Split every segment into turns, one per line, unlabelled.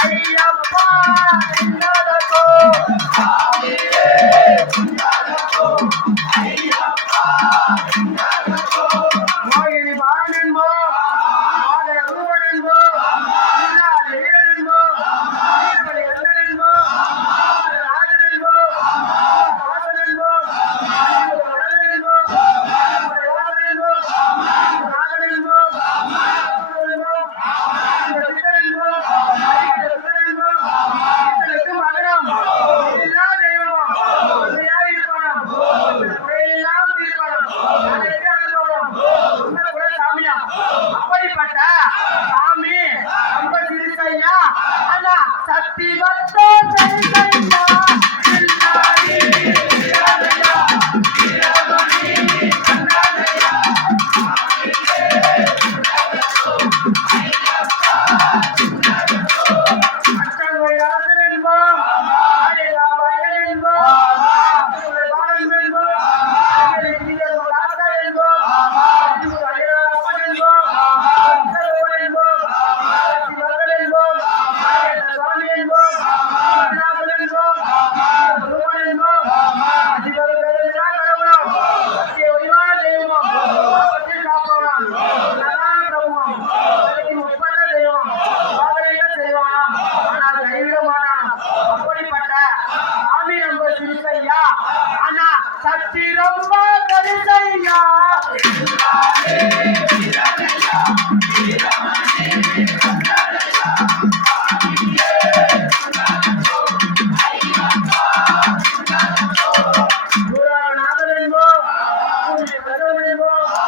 I சக்தி பக்தோ காசி ரொம்ப கருதையா Oh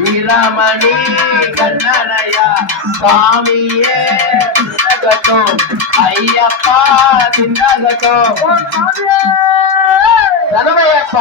Veeramani கண்ணனையா சாமியே. தின்னகட்டும் ஐயப்பா தின்னகட்டும் கனவையப்பா